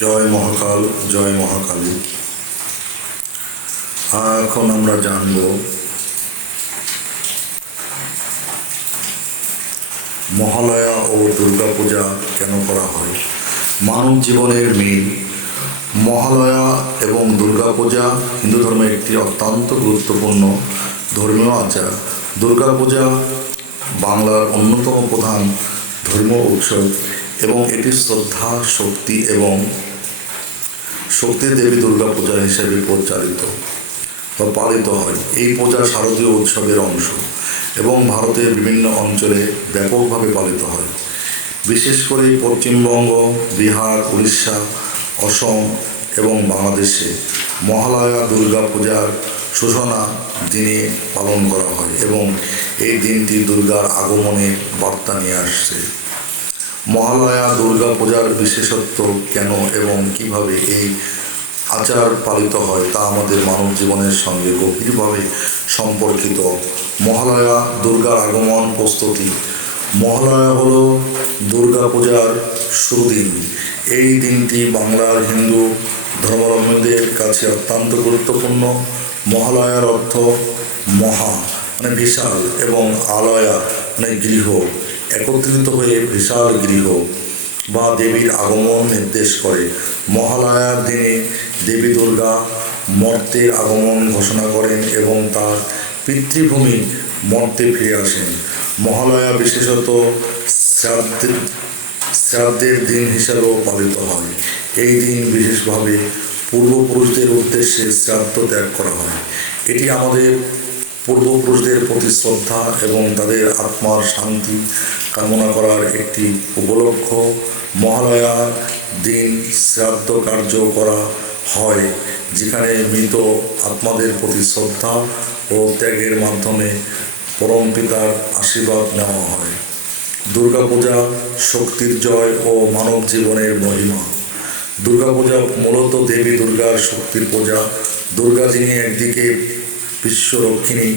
জয় মহাকাল, জয় মহাকালী। এখন আমরা জানব মহালয়া ও দুর্গাপূজা কেন করা হয়। মানব জীবনের মিল। মহালয়া এবং দুর্গাপূজা হিন্দু ধর্মের একটি অত্যন্ত গুরুত্বপূর্ণ ধর্মীয় আচার। দুর্গাপূজা বাংলার অন্যতম প্রধান ধর্মীয় উৎসব এবং এটি শ্রদ্ধা, শক্তি এবং শক্তির দেবী দুর্গা পূজা হিসেবে পরিচালিত বা পালিত হয়। এই পূজা শারদীয় উৎসবের অংশ এবং ভারতের বিভিন্ন অঞ্চলে ব্যাপকভাবে পালিত হয়। বিশেষ করে পশ্চিমবঙ্গ, বিহার, উড়িষ্যা, অসম এবং বাংলাদেশে মহালয়া দুর্গা পূজার সূচনা দিনে পালন করা হয় এবং এই দিনটি দুর্গার আগমনের বার্তা নিয়ে আসছে। মহালয়া দুর্গা পূজার বিশেষত্ব কেন এবং কিভাবে এই আচার পালিত হয় তা আমাদের মানব জীবনের সঙ্গে গভীরভাবে সম্পর্কিত। মহালয়া দুর্গার আগমন প্রস্তুতি। মহালয়া হল দুর্গা পূজার সুদিন। এই দিনটি বাংলার হিন্দু ধর্মাবলম্বীদের কাছে অত্যন্ত গুরুত্বপূর্ণ। মহালয়ার অর্থ মহা মানে বিশাল এবং আলয়া মানে গৃহ, একত্রিত হয়ে বিশাল গৃহ বা দেবীর আগমন নির্দেশ করে। মহালয়ার দিনে দেবী দুর্গা মর্তের আগমন ঘোষণা করেন এবং তার পিতৃভূমি মর্তে ফিরে আসেন। মহালয়া বিশেষত শ্রাদ্ধের দিন হিসাবেও পালিত হয়। এই দিন বিশেষভাবে পূর্বপুরুষদের উদ্দেশ্যে শ্রাদ্ধ ত্যাগ করা হয়। এটি আমাদের পূর্বপুরুষদের প্রতি শ্রদ্ধা এবং তাদের আত্মার শান্তি কামনা করার একটি উপলক্ষ। মহালয়ার দিন শ্রাদ্ধ কার্য করা হয়, যেখানে মৃত আত্মাদের প্রতি শ্রদ্ধা ও ত্যাগের মাধ্যমে পরম পিতার আশীর্বাদ নেওয়া হয়। দুর্গাপূজা শক্তির জয় ও মানব জীবনের মহিমা। দুর্গাপূজা মূলত দেবী দুর্গার শক্তির পূজা। দুর্গা যিনি একদিকে বিশ্বরক্ষিণী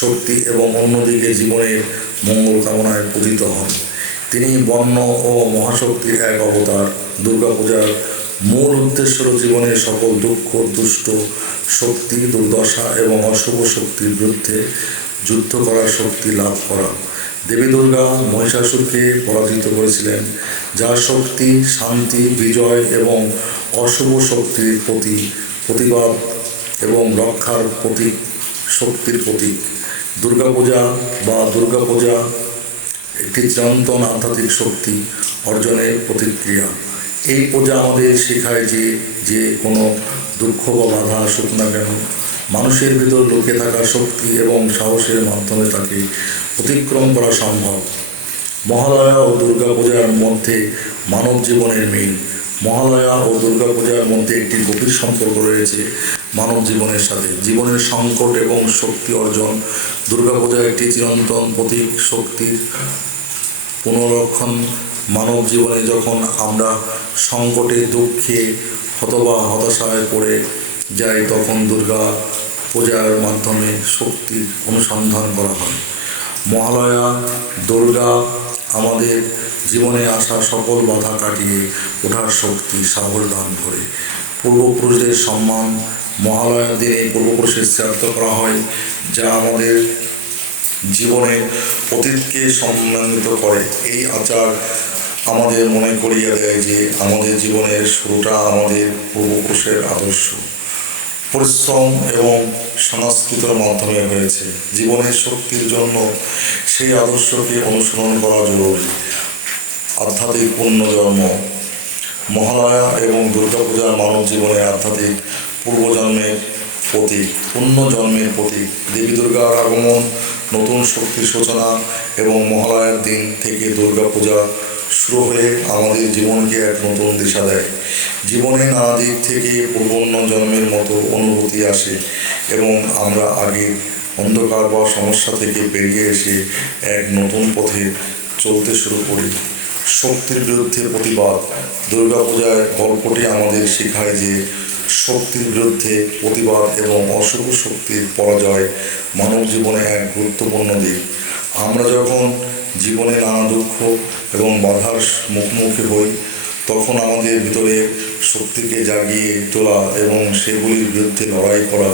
শক্তি এবং অন্যদিকে জীবনের মঙ্গল কামনায় পূজিত হন। তিনি বর্ণ ও মহাশক্তির এক অবতার। দুর্গাপূজার মূল উদ্দেশ্য হল জীবনের সকল দুঃখ, দুষ্ট শক্তি, দুর্দশা এবং অশুভ শক্তির বিরুদ্ধে যুদ্ধ করার শক্তি লাভ করা। দেবী দুর্গা মহিষাসুরকে পরাজিত করেছিলেন, যার শক্তি শান্তি, বিজয় এবং অশুভ শক্তির প্রতিবাদ এবং রক্ষার প্রতীক, শক্তির প্রতীক। দুর্গাপূজা একটি চিরন্তন আধ্যাত্মিক শক্তি অর্জনের প্রতিক্রিয়া। এই পূজা আমাদের শেখায় যে কোনো দুঃখ বা বাধা আসুক না কেন, মানুষের ভিতর লুকিয়ে থাকা শক্তি এবং সাহসের মাধ্যমে তাকে অতিক্রম করা সম্ভব। মহালয়া ও দুর্গাপূজার মধ্যে মানব জীবনের মিল। মহালয়া ও দুর্গাপূজার মধ্যে একটি গভীর সম্পর্ক রয়েছে মানব জীবনের সাথে। জীবনের সংকট এবং শক্তি অর্জন। দুর্গাপূজা একটি চিরন্তন প্রতীক শক্তির পুনরুত্থান। মানব জীবনে যখন আমরা সংকটে, দুঃখে অথবা হতাশায় পড়ে যাই, তখন দুর্গা পূজার মাধ্যমে শক্তির অনুসন্ধান করা হয়। মহালয়া দুর্গা আমাদের জীবনে আসা সকল বাধা কাটিয়ে ওঠার শক্তি, সাহস দান করে। পূর্বপুরুষদের সম্মান। মহালয়ার দিনে পূর্বপুরুষের শ্রাদ্ধ করা হয়, যা আমাদের জীবনে অতীতকে সম্মানিত করে। এই আচার আমাদের মনে করিয়ে দেয় যে আমাদের জীবনের শুরুটা আমাদের পূর্বপুরুষের আদর্শ, পরিশ্রম এবং সংস্কৃতির মাধ্যমে হয়েছে। জীবনের শক্তির জন্য সেই আদর্শকে অনুসরণ করা জরুরি। আধ্যাত্মিক পুনর্জন্ম। মহালয়া এবং দুর্গাপূজা মানব জীবনে আধ্যাত্মিক পূর্বজন্মের প্রতীক, পুনর্জন্মের প্রতীক। দেবী দুর্গার আগমন, নতুন শক্তির সূচনা এবং মহালয়ার দিন থেকে দুর্গাপূজা শুরু হয়ে আমাদের জীবনকে এক নতুন দিশা দেয়। জীবনে নানা দিক থেকে পূর্বজন্মের মতো অনুভূতি আসে এবং আমরা আগের অন্ধকার বা সমস্যা থেকে বেরিয়ে এসে এক নতুন পথে চলতে শুরু করি। শক্তির বিরুদ্ধে প্রতিবাদ। দুর্গাপূজার গল্পটি আমাদের শেখায় যে শক্তির বিরুদ্ধে প্রতিবাদ এবং অশুভ শক্তির পরাজয় মানব জীবনে এক গুরুত্বপূর্ণ দিক। আমরা যখন জীবনে নানা দুঃখ এবং বাধার মুখোমুখি হই, তখন আমাদের ভিতরে শক্তিকে জাগিয়ে তোলা এবং সেগুলির বিরুদ্ধে লড়াই করা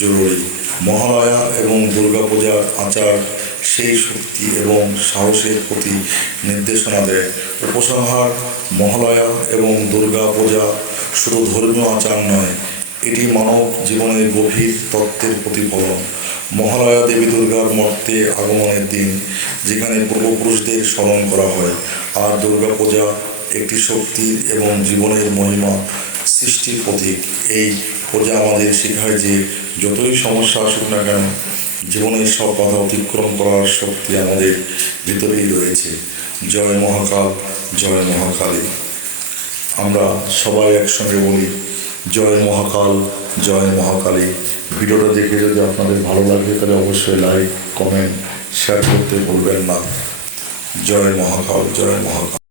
জরুরি। মহালয়া এবং দুর্গাপূজার আচার সেই শক্তি এবং সাহসের প্রতি নির্দেশনা দেয়। উপসংহার: মহালয়া এবং দুর্গাপূজা শুধু ধর্মীয় আচার নয়, এটি মানব জীবনের গভীর তত্ত্বের প্রতিফলন। মহালয়া দেবী দুর্গার মর্তে আগমনের দিন, যেখানে পূর্বপুরুষদের স্মরণ করা হয়, আর দুর্গাপূজা একটি শক্তির এবং জীবনের মহিমা সৃষ্টির প্রতীক। এই পূজা আমাদের শেখায় যে যতই সমস্যা আসুক না কেন, জীবনের সব বাধা অতিক্রম করার শক্তি আমাদের ভিতরেই রয়েছে। জয় মহাকাল, জয় মহাকালী। আমরা সবাই একসঙ্গে বলি, জয় মহাকাল, জয় মহাকালী। ভিডিওটা দেখে যদি আপনাদের ভালো লাগে তাহলে অবশ্যই লাইক, কমেন্ট, শেয়ার করতে ভুলবেন না। জয় মহাকাল, জয় মহাকাল।